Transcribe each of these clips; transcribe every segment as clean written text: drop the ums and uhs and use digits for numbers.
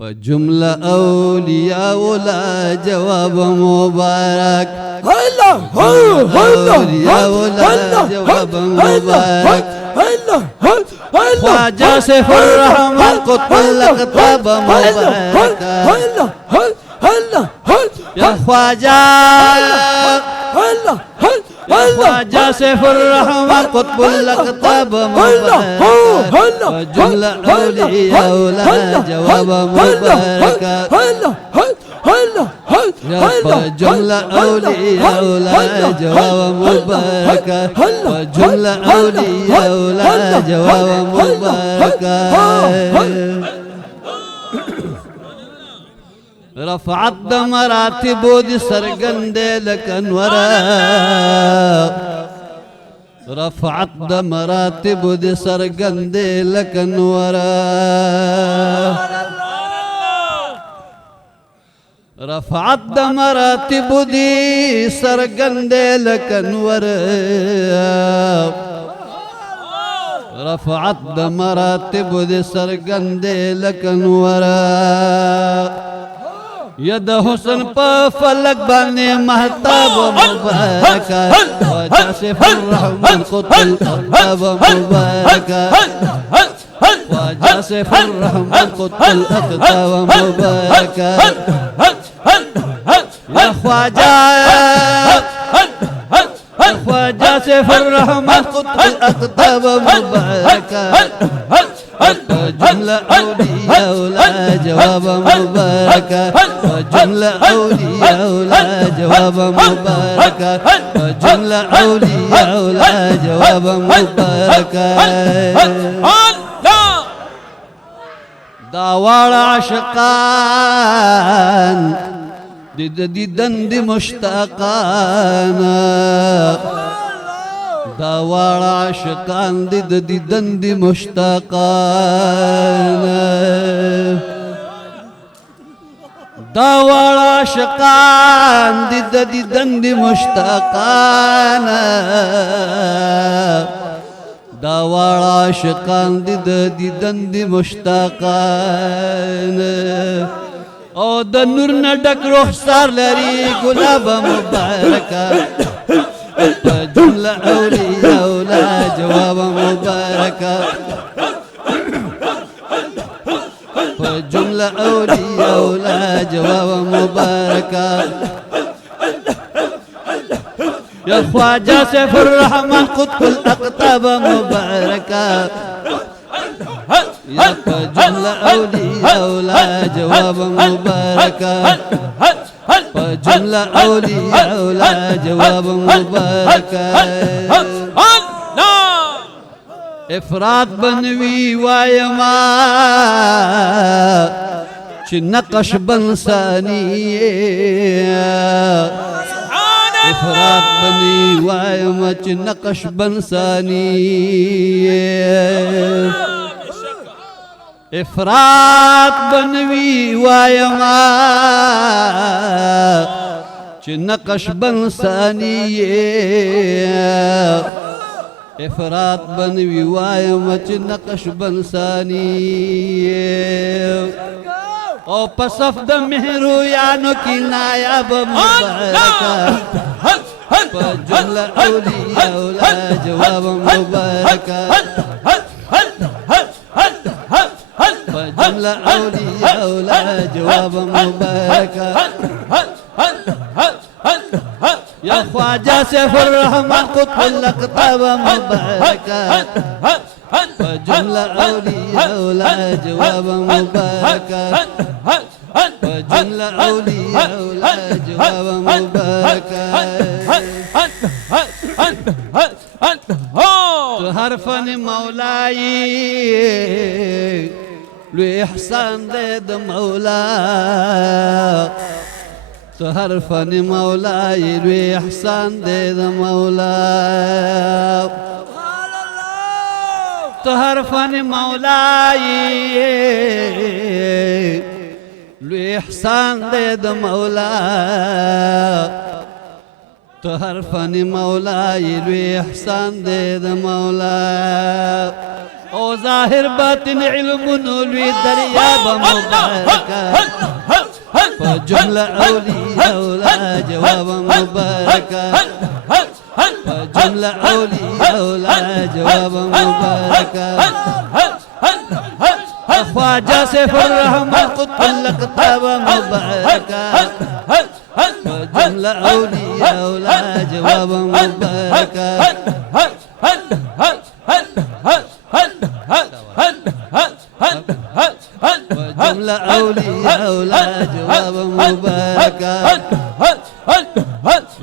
فجملة أولياء ولا جواب مبارك. أولياء ولا جواب مبارك. خواجة سيف الرحمن قطب الأقطاب مبارك. يا خواجة خواجة سيف الرحمن قطب الأقطاب مبارك. وجملة أولياء ولا جواب مبارك. وجملة أولياء ولا جواب مبارك. وجملة أولياء ولا جواب مبارك. رفعت مراتب دي سرگند لکنورا. رفعت مراتب دي سرگند لکنورا. رفعت مراتب دي سرگند لکنورا. رفعت مراتب دي سرگند لکنورا. يد حسن پا فلک بانے محتاب مبارکہ. خواجہ سیف الرحمن قطب الأقطاب مبارکہ. خواجہ سیف الرحمن قطب الأقطاب مبارکہ. یا خواجہ خواجہ سیف الرحمن قطب الأقطاب مبارکہ. جملة أولياء ولا جواب مبارك. وجملة أولياء ولا جواب مبارك. وجملة أولياء ولا جواب مبارك. داوار عشقان دند مشتاقان. داوار عشقان دند مشتاقان. داوار عشقان دند مشتاقان. داوار عشقان دند مشتاقان. او د نور نه ډک رخسار لري ګلاب مبارکه. جملة أولياء ولا جواب مبارك. جملة أولياء ولا جواب مبارك. يا خواجة سيف الرحمن قطب الأقطاب مبارك. يا جملة أولياء ولا جواب مبارك. وجملة أولياء ولا جواب مبارك. إفراط بنوي وايما چه نقش بنساني. إفراط بنوي وايما چه نقش بنساني. إفراط بنوي وايما چه نقش بنساني. إفراط بنوي وايما چه نقش بنساني. او پسف د مهرو یانو کی نایاب مبارکہ. جملة أولياء ولا جواب مباركة. جملة أولياء ولا جواب مباركة. يا خواجة سيف الرحمن قطب الأقطاب مباركة. جملة أولياء ولا جواب مباركة. جملة أولياء ولا جواب مباركة. هر فن مولاي لو احسان دے مولا. هر فن مولاي لو احسان دے مولا. هر فن مولاي لو احسان دے مولا. هر فن مولاي لو احسان دے مولا. او ظاهر باطن علم نولوی دریاب مبارکا فجملة أولياء ولا جواب مباركا فجملة أولياء ولا جواب مباركا خواجہ سیف الرحمن قطب الأقطاب مباركا فجملة أولياء ولا جواب مباركا وجملة أولياء ولا جواب مباركا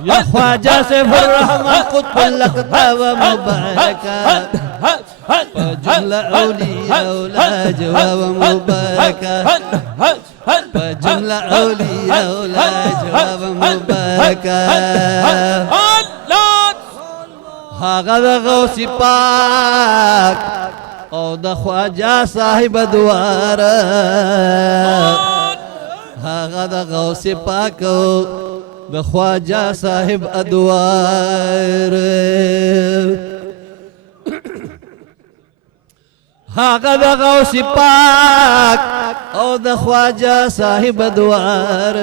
يا خواجة سيف الرحمن قطب الأقطاب مباركا وجملة أولياء ولا جواب مباركا وجملة أولياء ولا جواب مباركا هاغذا غوث پاک او د خواجہ صاحب دوارا هاغه د غوث پاک او د خواجہ صاحب ادوار هاغه د غوث پاک او د خواجہ صاحب ادوار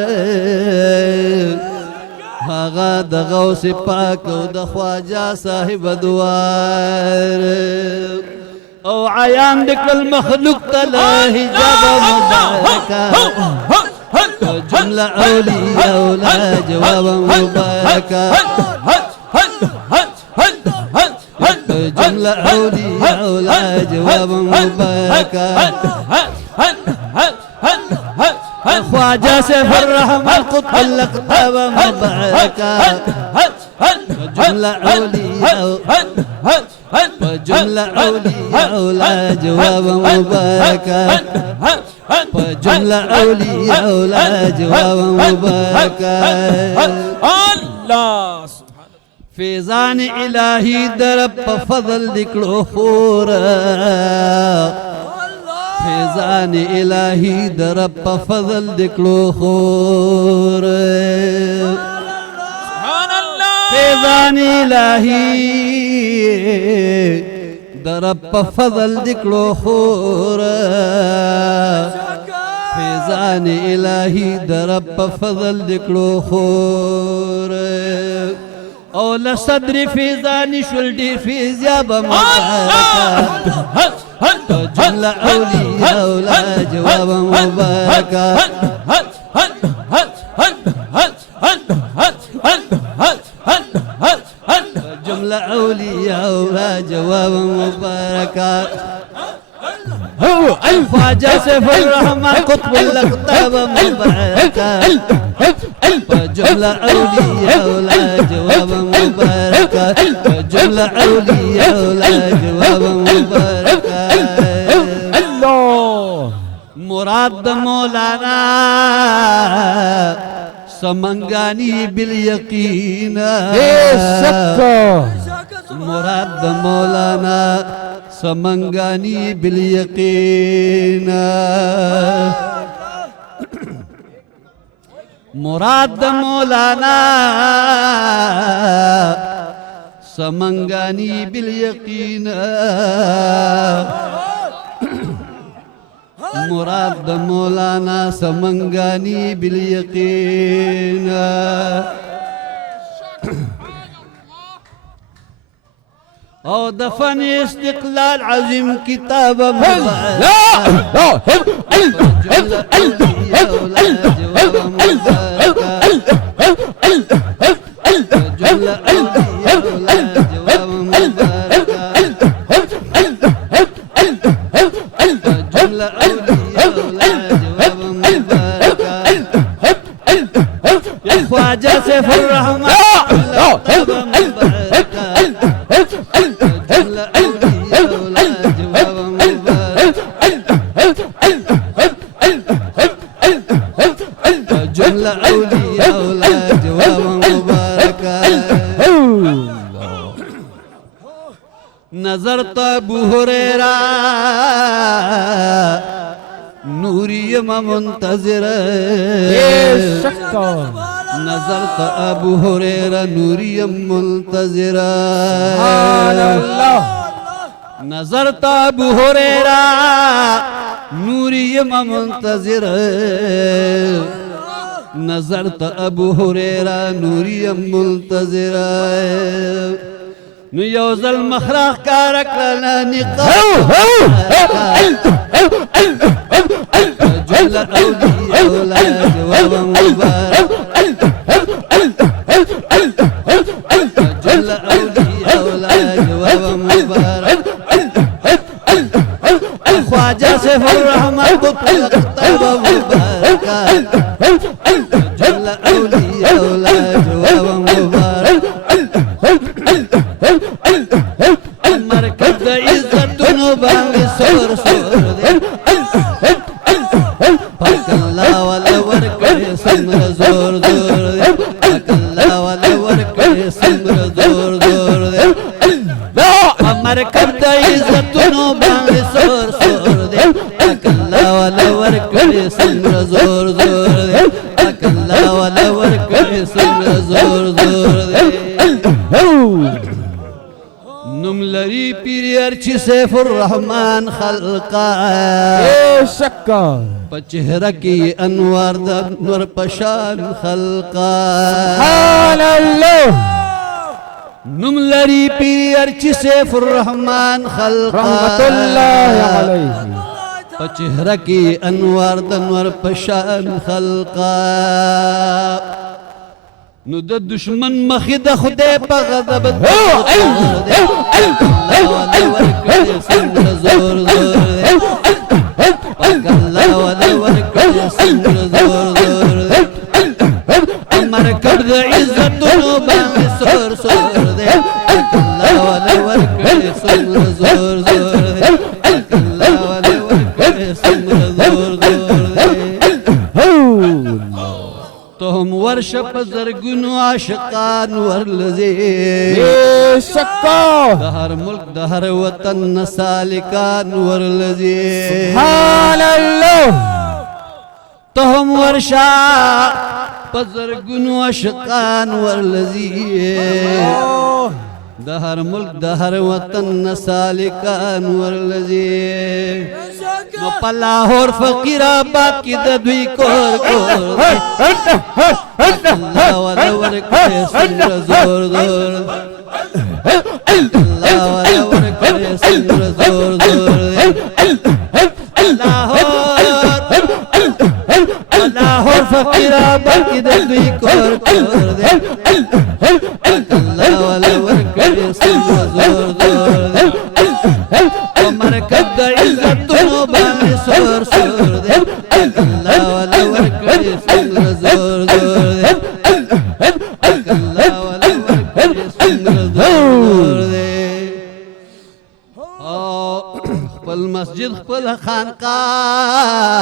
هاغه د غوث پاک او د خواجہ صاحب ادوار او عیان دکل مخلوق تلا حجاب مبارکا جملة اولیاء ولا جواب مبارکا جملة اولیاء ولا جواب مبارکا خواجہ سیف الرحمن قطب الأقطاب مبارکا جملة أولياء وجملة أولياء ولا جواب مباركا وجملة أولياء ولا جواب مباركا الله فیضان الہی درب فضل دکڑو خورا فیضان الہی درب فضل دکڑو خورا فیضان الہی درب فضل دکڑو خورا فیضان الہی درب فضل دکڑو خورا اول صدر فیضان شلدی فیضیاب مبارکا جملة اولیاء ولا جواب مبارکا جملة أولياء ولا جواب مباركا خواجة سيف الرحمن قطب الأقطاب مباركا جملة أولياء ولا جواب مباركا جملة أولياء ولا جواب مباركا الله مراد مولانا سمنگانی بالیقین مراد مولانا سمنگانی بالیقین مراد مولانا سمنگانی بالیقین مراد مولانا سمنگانی بالیقین او دفن استقلال عظیم کتاب مبارک خواجہ سیف الرحمن جملة أولياء ولا جواب مباركا نظرت أبو هريرة نوري ما منتظر نظرت أبو هريرة نوري منتظر سبحان الله نظرت ابو هريرة نوري منتظر نظرت ابو هريرة نوري منتظر نو يوزل مخراخ كارك لنا نقاط جل أولي أولاد ومبارك جل أولي أولاد ومبارك خواجة سيف الرحمن بطلق طيب ومبارك جل أولي أولاد ومبارك مركب دا عزت نوبان سور سور دے پاک اللہ والا ورکڑے سمر زور زور دے پاک اللہ والا ورکڑے سمر زور زور دے مرکب دا عزت نوبان سور سور دے پاک اللہ والا ورکڑے سمر زور زور دے پاک اللہ والا ورکڑے سمر زور زور دے نملری پیریر چی سیف الرحمن خلقا شکا پچہرہ کی انوار دا نور پشان خلقا سبحان اللہ نملری پیریر چی سیف الرحمن خلقا رحمت اللہ علیہ پچہرہ کی انوار دا نور پشان خلقا نو دا دشمن مخی دا خدے پا غضب اللہ والا ورکڑے سمر زور زور دے پاک اللہ والا ورکڑے سمر زور زور دے مرکب دا عزت نوبان سور سور دے پاک اللہ والا ورکڑے سمر زور زور دے پاک اللہ والا ورکڑے سمر زور زور دے تو ہم ورشپ زرگنو عاشقان ورلزے شکا دہر ملک دہر وطن سالکان ورلزے سبحان اللہ تو ہم ورشا پزرگنو عاشقان ورلزے دہر ملک دہر وطن سالکان ورلزے نو پلاہور فقیر آباد کی ددوی کور کور اللہ والا ورکڑے سمر زور زور اللہ والا ورکڑے سمر زور زور پلاہور فقیر آباد کی ددوی کور کور اللہ والا ورکڑے سمر زور زور مرکب دا عزت نوبان سور سور دے اللہ والا ورکڑے سمر زور زور دے اللہ والا ورکڑے سمر زور دے خپل مسجد خپل خانقاہ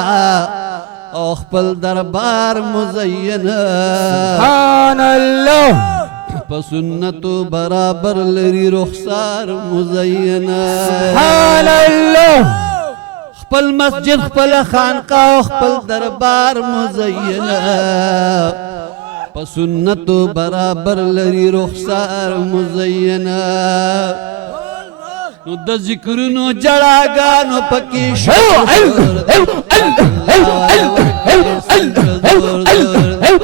او خپل دربار مزین سبحان اللہ پسنتو برابر لری رخسار مزین سبحان اللہ خپل مسجد خپل خانقاہ خپل دربار مزین پسنتو برابر لری رخسار مزین نو دا ذکرنو جڑاگانو پکی شور زور دے اللہ والا ورکڑے سمر زور زور دے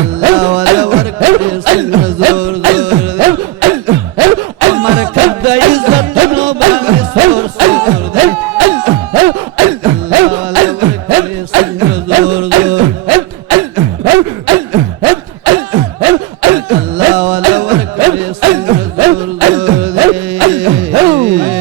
اللہ والا ورکڑے سمر زور زور دے مرکب دا عزت نوبان سور سور دے اللہ والا ورکڑے سمر زور زور اللہ والا ورکڑے سمر زور زور دے